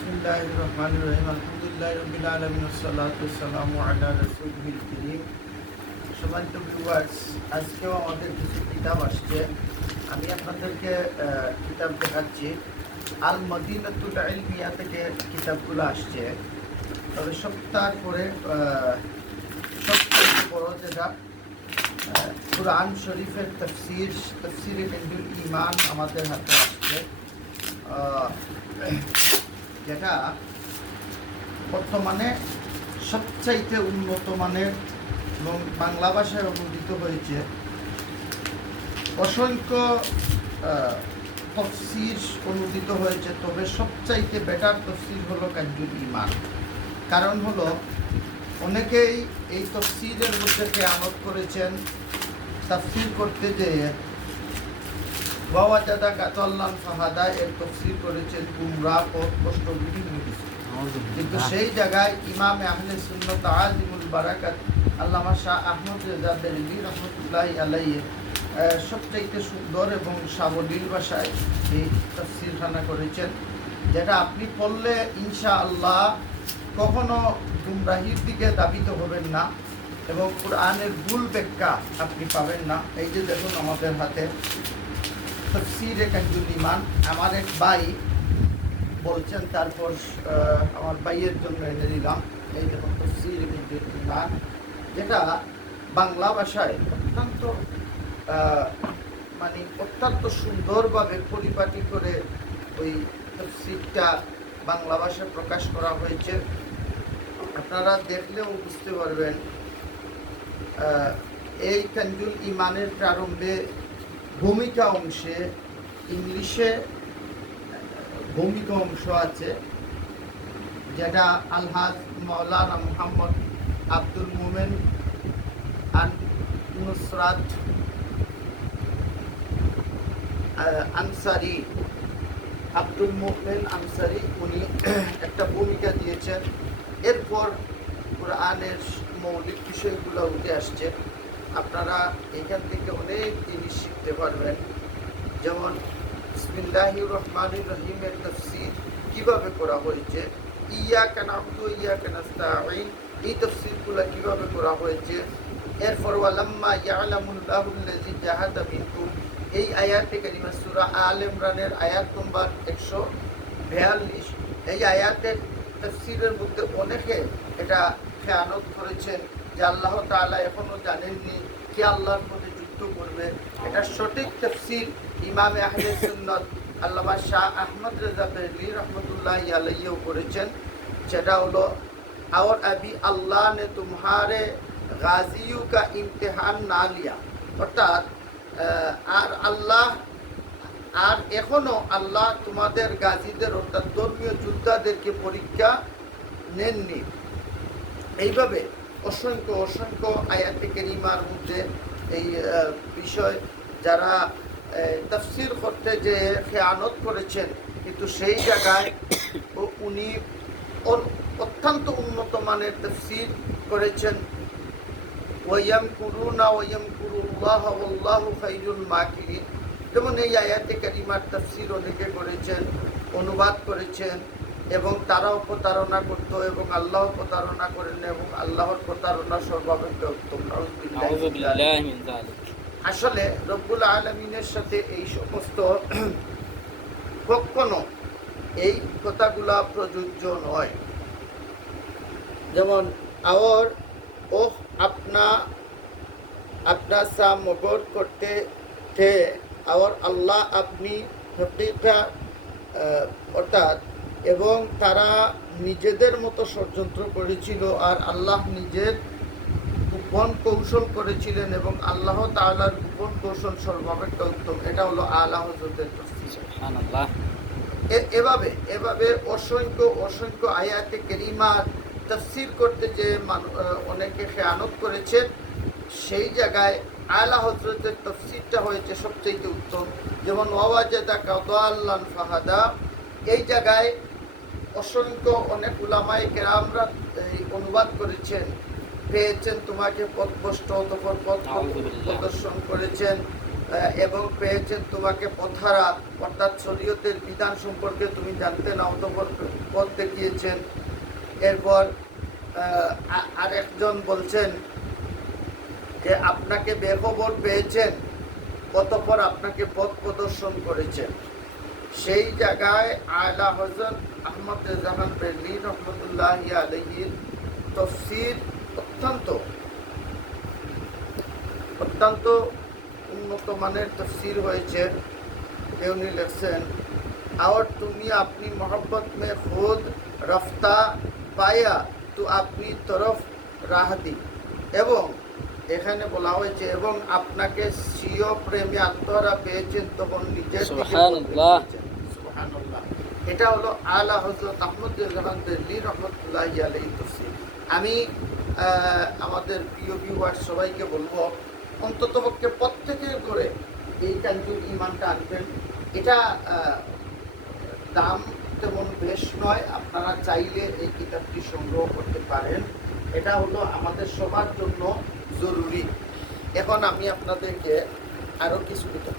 বিসমিল্লাহির রহমানির রহিম আলহামদুলিল্লাহি রাব্বিল আলামিন ওয়াসসালাতু ওয়াসসালামু আলা রাসূলিল কারীম সম্মানিত ভিউয়ার্স আজকেও আমাদের কিছু কিতাব আসছে। আমি আপনাদেরকে কিতাব দেখাচ্ছি। আল মদিনাতুল ইলমিয়া থেকে কিতাবগুলো আসছে। তবে সপ্তাহ আহ, সবচেয়ে বড় যেটা কুরআন শরীফের তফসির তফসিরে ইমান আমাদের হাতে আসছে। যেটা বর্তমানে সবচাইতে উন্নত মানের এবং বাংলা ভাষায় অনুদিত হয়েছে। অসংখ্য তফসির অনুদিত হয়েছে, তবে সবচাইতে বেটার তফসির হলো কাঞ্জুল ইমান। কারণ হলো, অনেকেই এই তফসিরের মধ্যে খেয়ানত করেছেন, তাফসির করতে যেয়ে বাবা দাদা গাতল্লান ফাহাদা এর তফসির করেছেন গুমরা পথ কষ্ট কিন্তু সেই জায়গায় ইমাম আহলে সুন্নত আজিমুল বারাকাত আল্লামা শাহ আহমদ রেজা বেরলি রহমতুল্লাহ আলাইয়ে সবচাইতে সুন্দর এবং সাবলীল ভাষায় এই তফসিরখানা করেছেন যেটা আপনি পড়লে ইনশা আল্লাহ কখনো গুমরাহির দিকে দাবিত হবেন না এবং কোরআনের ভুল ব্যাখ্যা আপনি পাবেন না। এই যে দেখুন আমাদের হাতে তফসিরে কাঞ্জুল ইমান আমার এক ভাই বলছেন, তারপর আমার ভাইয়ের জন্য এনে দিলাম। এই দেখুন, তফসিরে কাঞ্জুল ইমান যেটা বাংলা ভাষায় অত্যন্ত মানে অত্যন্ত সুন্দরভাবে পরিপাটি করে ওই তফসিরটা বাংলা ভাষায় প্রকাশ করা হয়েছে। আপনারা দেখলেও বুঝতে পারবেন এই কাঞ্জুল ইমানের প্রারম্ভে ভূমিকা অংশে ইংলিশে ভূমিকা অংশ আছে, যেটা আলহাজ মৌলানা মোহাম্মদ আব্দুল মোমেন আন নুসরাত আনসারি, আব্দুল মোমেন আনসারি, উনি একটা ভূমিকা দিয়েছেন। এরপর কোরআনের মৌলিক বিষয়গুলো উঠে আসছে। আপনারা এখান থেকে অনেক জিনিস শিখতে পারবেন। যেমন, বিসমিল্লাহির রহমানির রহিমের তফসির কীভাবে করা হয়েছে ইয়া কানাবদু ইয়া কানাস্তাঈন এই তফসিরগুলো কীভাবে করা হয়েছে। এরপর, ওয়ালাম্মা ইয়ালামুল্লাহুল্লাযী জাহাদা মিনকুম, এই আয়াতে কারিমা সূরা আল ইমরানের আয়াত নম্বর 142 এই আয়াতের তফসিরের মধ্যে অনেকে এটা খেয়ানত করেছেন। যে আল্লাহ তাআলা এখনো জানেননি কে আল্লাহর মধ্যে যুদ্ধ করবে এটা সঠিক তফসির ইমামে আহলে সুন্নত আল্লামা শাহ আহমদ রেজা বেরলি রহমতুল্লাহ আলাইও করেছেন যেটা হলো और अभी अल्लाह ने तुम्हारे गाजियों का इम्तिहान ना लिया অর্থাৎ আহ, আর আল্লাহ আর এখনো আল্লাহ তোমাদের গাজীদের অর্থাৎ ধর্মীয় যোদ্ধাদেরকে পরীক্ষা নেননি এইভাবে অসংখ্য অসংখ্য আয়াতে কেরিমার মধ্যে এই বিষয় যারা তফসির করতে যে খেয়ানত করেছেন, কিন্তু সেই জায়গায় উনি অত্যন্ত উন্নত মানের তফসির করেছেন। ওয়াইয়াম কুরুনা, ওয়াইয়াম কুরুল্লাহ আল্লাহ খাইরুল মাকিরিন। যেমন এই আয়াতে কারিমার তফসির অনেকে করেছেন, অনুবাদ করেছেন। এবং তারাও প্রতারণা করত এবং আল্লাহ প্রতারণা করেন এবং আল্লাহর প্রতারণা সর্বাপেক্ষা আসলে রব্বুল আলমিনের সাথে এই সমস্ত কখনো এই কথাগুলা প্রযোজ্য নয়। যেমন আওর ওহ আপনা আপনার সা মগর করতে আওয়ার আওর আল্লাহ আপনি হকিকা অর্থাৎ এবং তারা নিজেদের মতো ষড়যন্ত্র করেছিল আর আল্লাহ নিজের গোপন কৌশল করেছিলেন এবং আল্লাহ তালার গোপন কৌশল সর্বাপেক্ষা উত্তম। এটা হলো আল্লাহ হজরতের এভাবে এভাবে অসংখ্য অসংখ্য আয়াতে কেরিমার তফসির করতে যে অনেকে খেয়ানত করেছে সেই জায়গায় আলা হজরতের তফসিরটা হয়েছে সবচেয়ে উত্তম। যেমন ওয়াজেদা কাদাল্লান ফাহাদা এই জায়গায় অসংখ্য অনেক উলামাই কেরামরা এই অনুবাদ করেছেন পেয়েছেন তোমাকে পথভ্রষ্ট অতপর পথ। প্রদর্শন করেছেন এবং পেয়েছেন তোমাকে পথারা অর্থাৎ শরীয়তের বিধান সম্পর্কে তুমি জানতে না অতপর পথ দেখিয়েছেন এরপর আর একজন বলছেন যে আপনাকে বেখবর পেয়েছেন অতপর আপনাকে পথ প্রদর্শন করেছেন সেই জায়গায় আয়লা হজরত আহমদ জাহান বেরলি রহমতুল্লাহ আলহির তফসির অত্যন্ত অত্যন্ত উন্নত মানের তফসির হয়েছে উনি লিখছেন और তুমি আপনি मोहब्बत में खुद रफ्ता पाया तो अपनी तरफ রাহ দি এবং এখানে বলা হয়েছে এবং আপনাকে স্বীয় প্রেমে আত্মহারা পেয়েছেন তখন নিজের। এটা হলো আলা হজরত আহমদ রহমতুল্লাহ আলাই আমি আমাদের প্রিয় ভিউয়ার সবাইকে বলব অন্তত পক্ষে প্রত্যেকের করে এই কাঞ্চুর ইমানটা আনবেন। এটা দাম তেমন বেশ নয়, আপনারা চাইলে এই কিতাবটি সংগ্রহ করতে পারেন এটা হলো আমাদের সবার জন্য জরুরি এখন আমি আপনাদেরকে আরও কিছু কিতাব।